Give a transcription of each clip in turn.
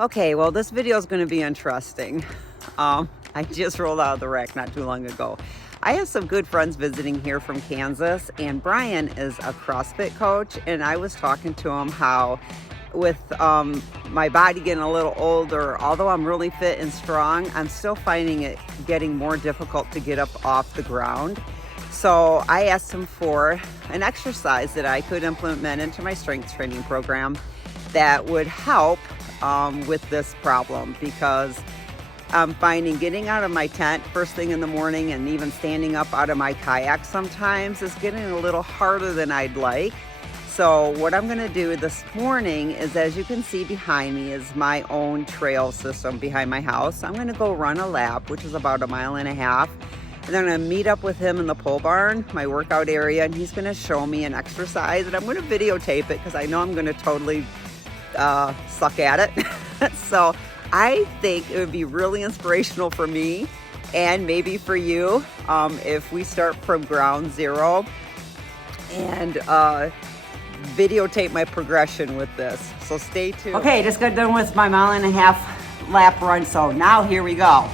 Okay, well, this video is going to be interesting. I just rolled out of the rack not too long ago. I have some good friends visiting here from Kansas, and Brian is a CrossFit coach, and I was talking to him how with my body getting a little older, although I'm really fit and strong, I'm still finding it getting more difficult to get up off the ground. So I asked him for an exercise that I could implement into my strength training program that would help with this problem, because I'm finding getting out of my tent first thing in the morning and even standing up out of my kayak sometimes is getting a little harder than I'd like. So what I'm gonna do this morning is, as you can see behind me, is my own trail system behind my house. I'm gonna go run a lap, which is about 1.5 miles, and then I'm gonna meet up with him in the pole barn, my workout area, and he's gonna show me an exercise, and I'm gonna videotape it because I know I'm gonna totally suck at it. So I think it would be really inspirational for me and maybe for you if we start from ground zero and videotape my progression with this. So stay tuned. Okay, just got done with my 1.5 mile lap run, so now here we go.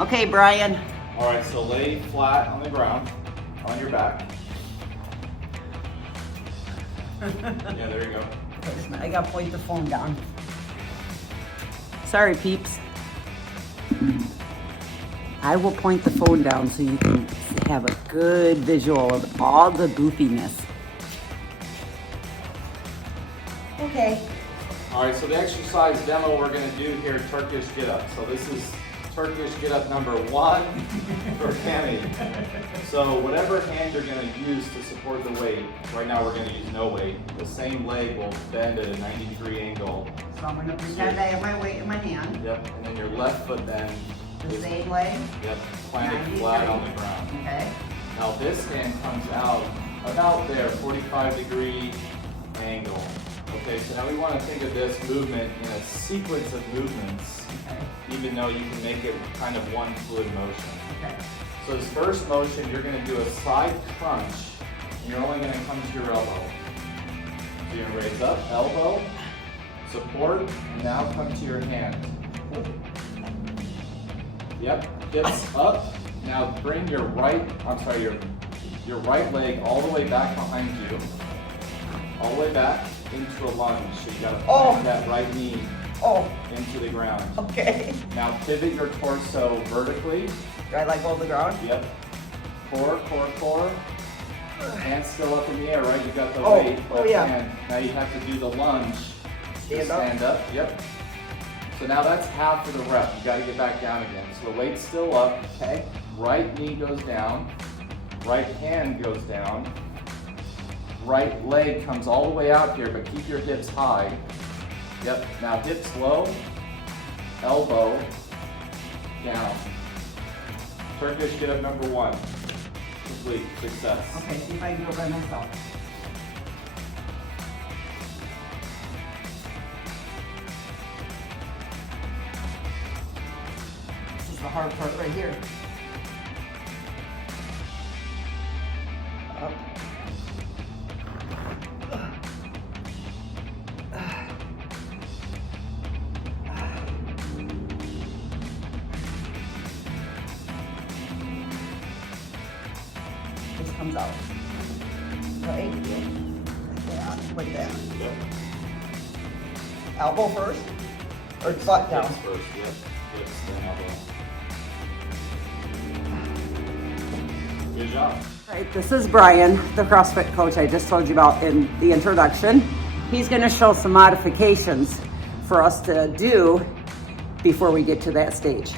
Okay, Brian. All right, so lay flat on the ground, on your back. Yeah, there you go. I gotta point the phone down. Sorry, peeps. I will point the phone down so you can have a good visual of all the goofiness. Okay. All right, so the exercise demo we're gonna do here, Turkish get up. So this is Turkish get up number 1 for Tammy. So whatever hand you're gonna use to support the weight, right now we're gonna use no weight. The same leg will bend at a 90-degree angle. So I'm gonna pretend I have my weight in my hand. Yep, and then your left foot then The is, same leg. yep, planted flat on the ground. Okay. Now this hand comes out about there, 45-degree angle. Okay, so now we want to think of this movement in a sequence of movements, Okay. even though you can make it kind of one fluid motion. Okay. So this first motion, you're going to do a side crunch, and you're only going to come to your elbow. So you're going to raise up, elbow, support, and now come to your hand. Yep, hips up. Now bring your your right leg all the way back behind you, all the way back into a lunge. So you got to plant that right knee into the ground. Okay. Now pivot your torso vertically. Do I like hold the ground? Yep. Core. Hands still up in the air, right? You got the weight. Hand. Now you have to do the lunge. Stand up. Yep. So now that's half of the rep. You got to get back down again. So the weight's still up. Okay. Right knee goes down. Right hand goes down. Right leg comes all the way out here, but keep your hips high. Yep. Now hips low. Elbow down. Turkish get up number 1. Complete. Success. Okay, see if I can do it by myself. This is the hard part right here. Up. This comes out. Right? Like that. Yep. Elbow first? Or butt down? Hips first. Yep. Hips, then elbow. Good job. All right, this is Brian, the CrossFit coach I just told you about in the introduction. He's going to show some modifications for us to do before we get to that stage.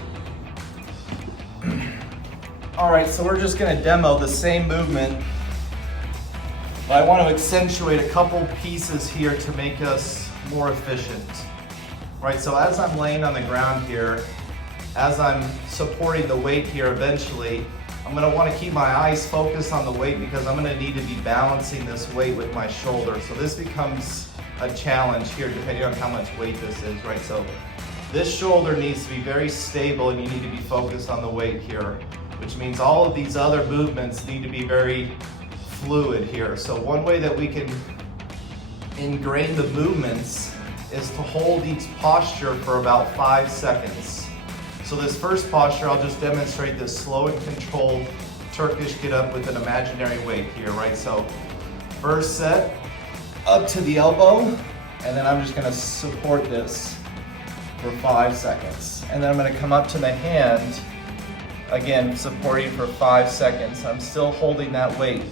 All right, so we're just going to demo the same movement, but I want to accentuate a couple pieces here to make us more efficient. Right, so as I'm laying on the ground here, as I'm supporting the weight here eventually, I'm going to want to keep my eyes focused on the weight because I'm going to need to be balancing this weight with my shoulder. So this becomes a challenge here depending on how much weight this is, right? So this shoulder needs to be very stable and you need to be focused on the weight here, which means all of these other movements need to be very fluid here. So one way that we can ingrain the movements is to hold each posture for about 5 seconds. So this first posture, I'll just demonstrate this slow and controlled Turkish get up with an imaginary weight here, right? So first set, up to the elbow, and then I'm just gonna support this for 5 seconds. And then I'm gonna come up to the hand, again, supporting for 5 seconds. I'm still holding that weight.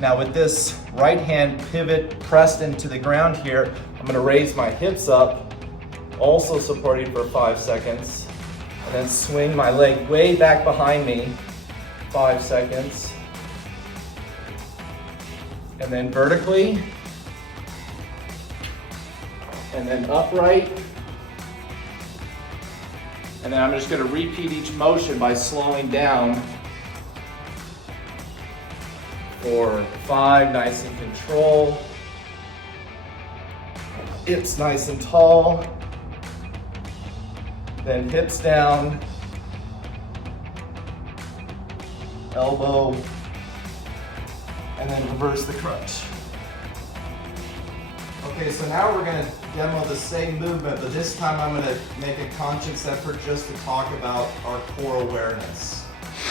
Now with this right hand pivot pressed into the ground here, I'm gonna raise my hips up, also supporting for 5 seconds, and then swing my leg way back behind me, 5 seconds. And then vertically, and then upright. And then I'm just gonna repeat each motion by slowing down for 5, nice and control. Hips nice and tall. Then hips down, elbow, and then reverse the crunch. Okay, so now we're gonna demo the same movement, but this time I'm gonna make a conscious effort just to talk about our core awareness.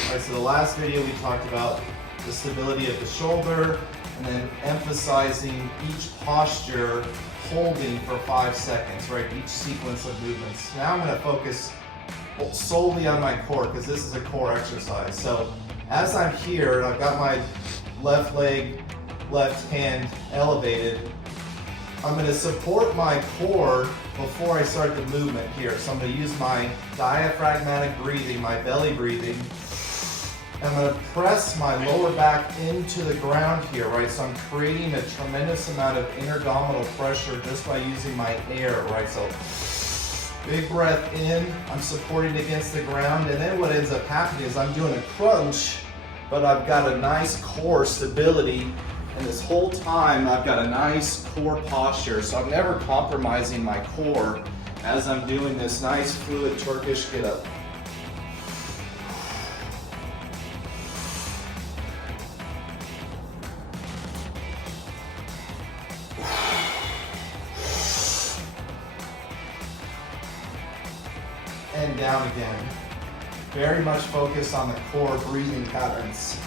All right, so the last video we talked about the stability of the shoulder and then emphasizing each posture holding for 5 seconds, right? Each sequence of movements. Now I'm gonna focus solely on my core because this is a core exercise. So as I'm here, I've got my left leg, left hand elevated, I'm gonna support my core before I start the movement here. So I'm gonna use my diaphragmatic breathing, my belly breathing. I'm gonna press my lower back into the ground here, right? So I'm creating a tremendous amount of interabdominal pressure just by using my air, right? So big breath in, I'm supporting against the ground, and then what ends up happening is I'm doing a crunch, but I've got a nice core stability, and this whole time I've got a nice core posture, so I'm never compromising my core as I'm doing this nice fluid Turkish get up. And down again. Very much focused on the core breathing patterns.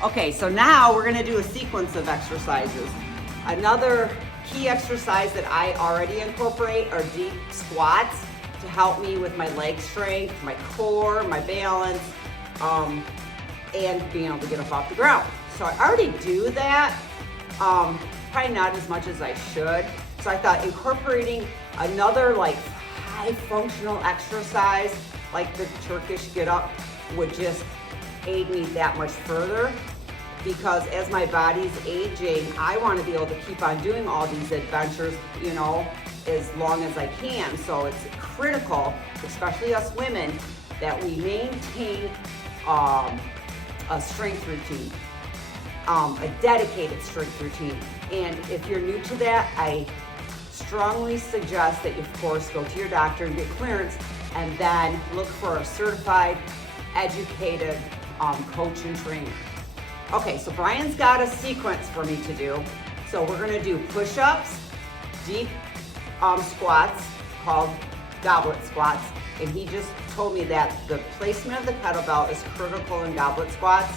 Okay, so now we're gonna do a sequence of exercises. Another key exercise that I already incorporate are deep squats to help me with my leg strength, my core, my balance, and being able to get up off the ground. So I already do that, probably not as much as I should. So I thought incorporating another like high functional exercise like the Turkish get up would just aid me that much further, because as my body's aging, I want to be able to keep on doing all these adventures, you know, as long as I can. So it's critical, especially us women, that we maintain a strength routine, a dedicated strength routine. And if you're new to that, I strongly suggest that you, of course, go to your doctor and get clearance, and then look for a certified, educated coach and trainer. Okay, so Brian's got a sequence for me to do. So we're gonna do push-ups, deep squats called goblet squats, and he just told me that the placement of the kettlebell is critical in goblet squats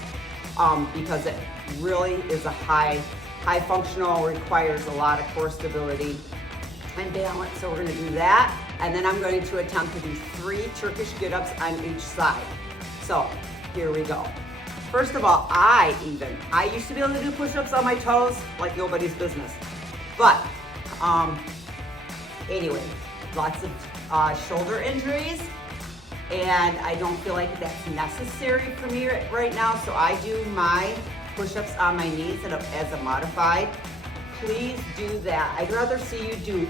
because it really is a high functional, requires a lot of core stability and balance. So we're gonna do that, and then I'm going to attempt to do 3 Turkish get-ups on each side. So here we go. First of all, I used to be able to do push-ups on my toes like nobody's business. But anyway, lots of shoulder injuries, and I don't feel like that's necessary for me right now. So I do my push-ups on my knees as a modified. Please do that. I'd rather see you do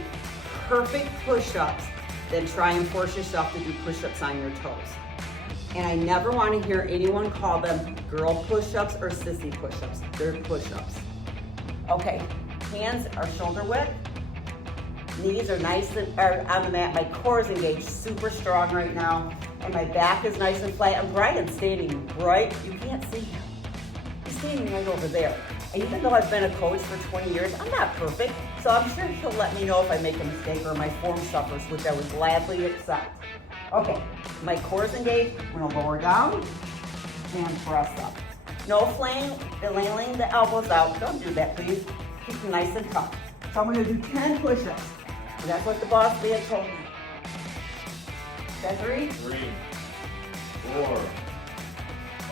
perfect push-ups than try and force yourself to do push-ups on your toes. And I never want to hear anyone call them girl push-ups or sissy push-ups. They're push-ups. Okay, hands are shoulder width. Knees are nice and are on the mat. My core is engaged, super strong right now. And my back is nice and flat. And Brian's standing right, you can't see him. He's standing right over there. And even though I've been a coach for 20 years, I'm not perfect. So I'm sure he'll let me know if I make a mistake or my form suffers, which I would gladly accept. Okay, my core is engaged. I'm gonna lower down and press up. No flailing the elbows out. Don't do that, please. Keep them nice and tough. So I'm gonna do 10 push-ups. And that's what the boss man told me. Is that 3? 3, 4,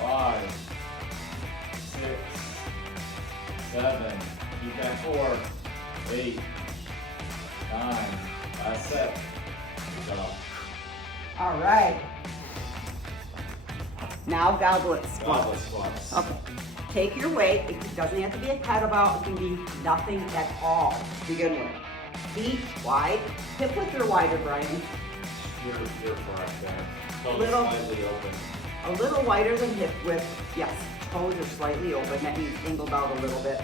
5, 6, 7. Keep that 4. 8, 9. Last set. Good job. All right. Now goblet squats. Goblet squats. Okay. Take your weight. It doesn't have to be a kettlebell. It can be nothing at all to begin with. Feet wide. Hip width or wider, Brian? You're correct there. Toes Little- slightly open. A little wider than hip width. Yes. Toes are slightly open. That means angled out a little bit.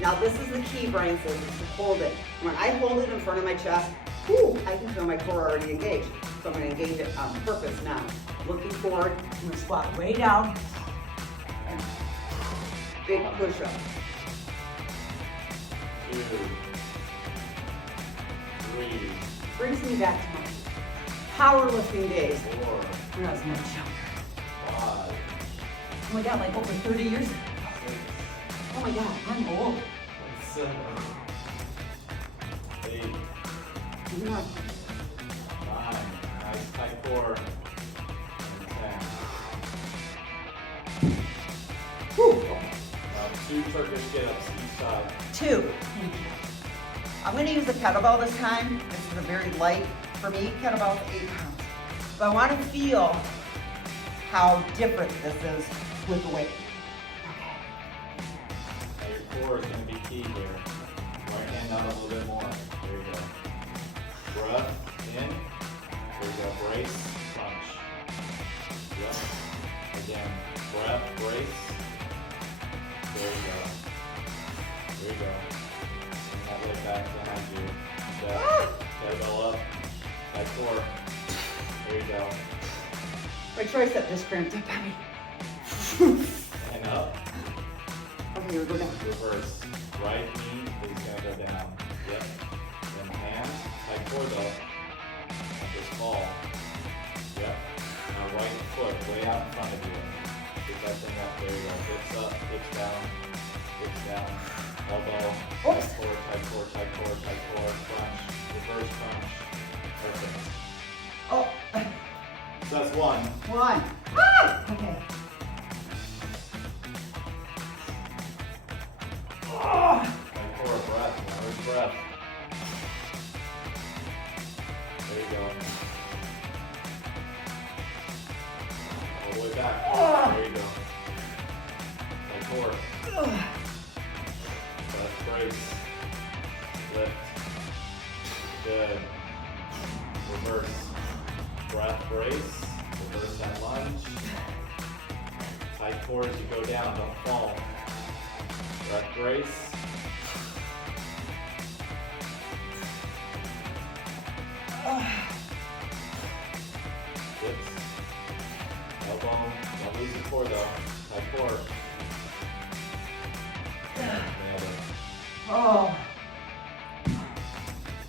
Now this is the key, Brian says, is to hold it. When I hold it in front of my chest, I can feel my core already engaged. So I'm going to engage it on purpose now. Looking forward, I'm going to squat way down. And big push up. 2, 3, Brings me back to my powerlifting days 4, when I was much younger. 5, Oh my God, like over 30 years ago. 6, Oh my God, I'm old. 7, 8, Yeah. 9. Nice tight core. And 10. Whew. Now 2 Turkish get-ups each side. 2. I'm going to use the kettlebell this time. This is a very light, for me, kettlebell is 8 pounds. But I want to feel how different this is with the weight. Now your core is going to be key here. Right hand out a little bit more. There you go. Breath in. There you go. Brace. Crunch. Yep. Again. Breath. Brace. There you go. There you go. Bring that leg back behind you. Kettlebell up. Tight core. There you go. My tricep just cramped up on me. And up. Okay, here we go down. Reverse. Right knee is going to go down. Yep. Then hand. Tight core though. Not just fall. Yep. Now right foot way out in front of you. Get that thing up. There you go. Hips up. Hips down. Hips down. Elbow. Oops. So that's one. One. Ah! Okay. Oh. Tight core, breath, large breath. There you go. All the way back. Oh. There you go. Tight core. Ugh. Breath, brace. Lift. Good. Reverse. Breath, brace. Reverse that lunge. Tight core as you go down, don't fall. Breath, brace. Dips. Elbow. Don't lose the core though. Tight core. Nailed it. Oh.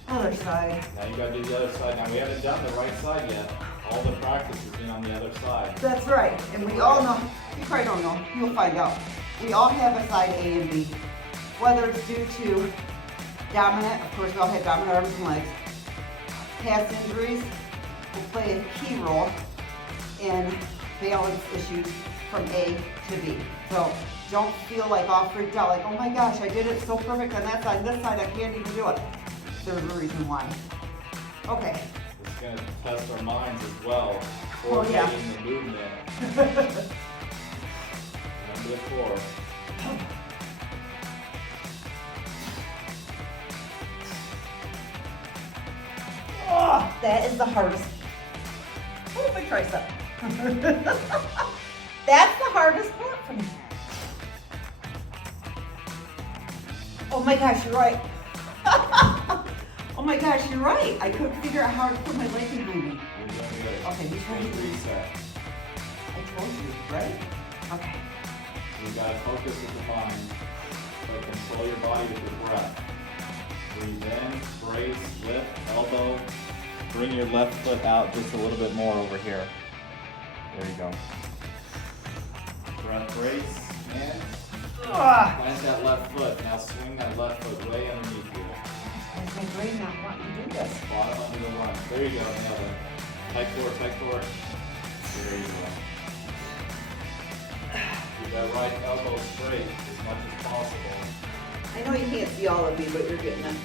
Other side. Now you gotta do the other side. Now we haven't done the right side yet. All the practice has been on the other side. That's right. And we all know, you probably don't know, you'll find out. We all have a side A and B. Whether it's due to dominant, of course we all have dominant arms and legs. Past injuries will play a key role in balance issues from A to B. So don't feel like all freaked out, like, oh my gosh, I did it so perfect on that side, this side I can't even do it. There's a reason why. Okay. It's going to test our minds as well, Oh, yeah. coordinating the movement. Number 4. Oh, that is the hardest. Oh, my tricep. That's the hardest part for me. Oh my gosh, you're right. Oh my gosh, you're right. I couldn't figure out how to put my leg behind me. You're doing good. Okay, you try to reset. I told you, right? Okay. You got to focus with the mind. But control your body with your breath. Breathe in, brace, lift, elbow. Bring your left foot out just a little bit more over here. There you go. Breath, brace, and plant that left foot. Now swing that left foot way underneath you. That's my brain not wanting to do this. Bottom under the lunge. There you go, nailed it. Tight core, tight core. There you go. Keep that right elbow straight as much as possible. I know you can't see all of me, but you're getting it.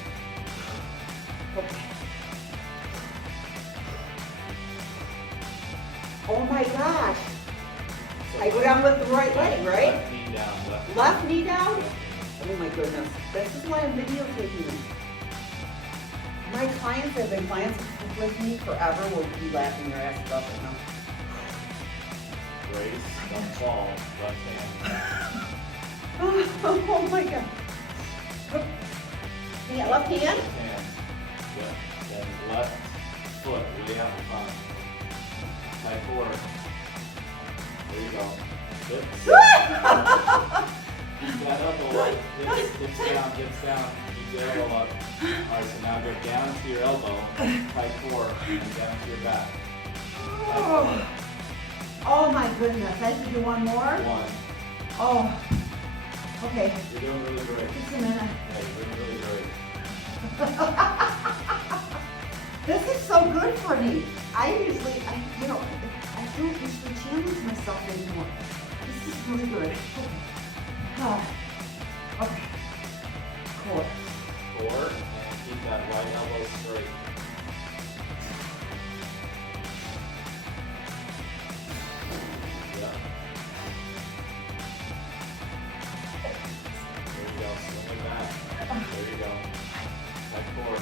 Okay. Oh my gosh. I go down with the right leg, right? Left knee down. Left knee down? Oh my goodness. This is why I'm videotaping this. My clients have been clients with me forever will be laughing their asses off right now. Brace, don't fall, left hand. Oh my god. Yeah, left hand? Left hand. Yep. Then left foot way out in front. Tight core. There you go. Good. Keep that up a little. Hips down. Keep the elbow up. Alright, so now go down to your elbow, tight core, and down to your back. Oh. Oh my goodness. I have to do one more? One. Oh. Okay. You're doing really great. Just a minute. Yeah, you're doing really great. This is so good for me. I don't usually challenge myself anymore. This is really good. Okay. Okay. Core. Core, and keep that right elbow straight. Yeah. There you go. Swing it back. There you go. Tight core.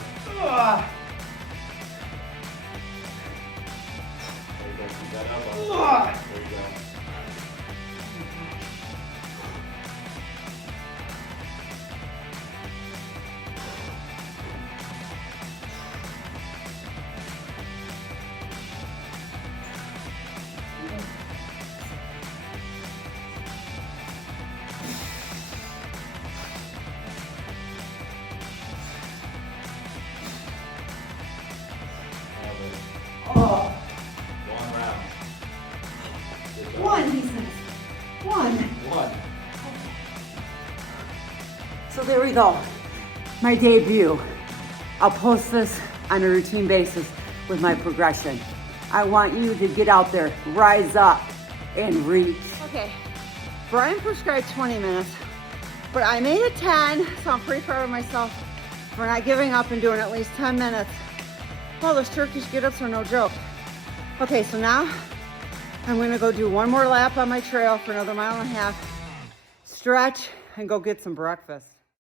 There you go. Keep that elbow. There you go. Oh. One round. Good job. One, he says. One. One. So there we go. My debut. I'll post this on a routine basis with my progression. I want you to get out there, rise up, and reach. Okay, Brian prescribed 20 minutes, but I made it 10, so I'm pretty proud of myself for not giving up and doing at least 10 minutes. Well, those Turkish get-ups are no joke. Okay, so now I'm gonna go do one more lap on my trail for another 1.5 miles, stretch, and go get some breakfast.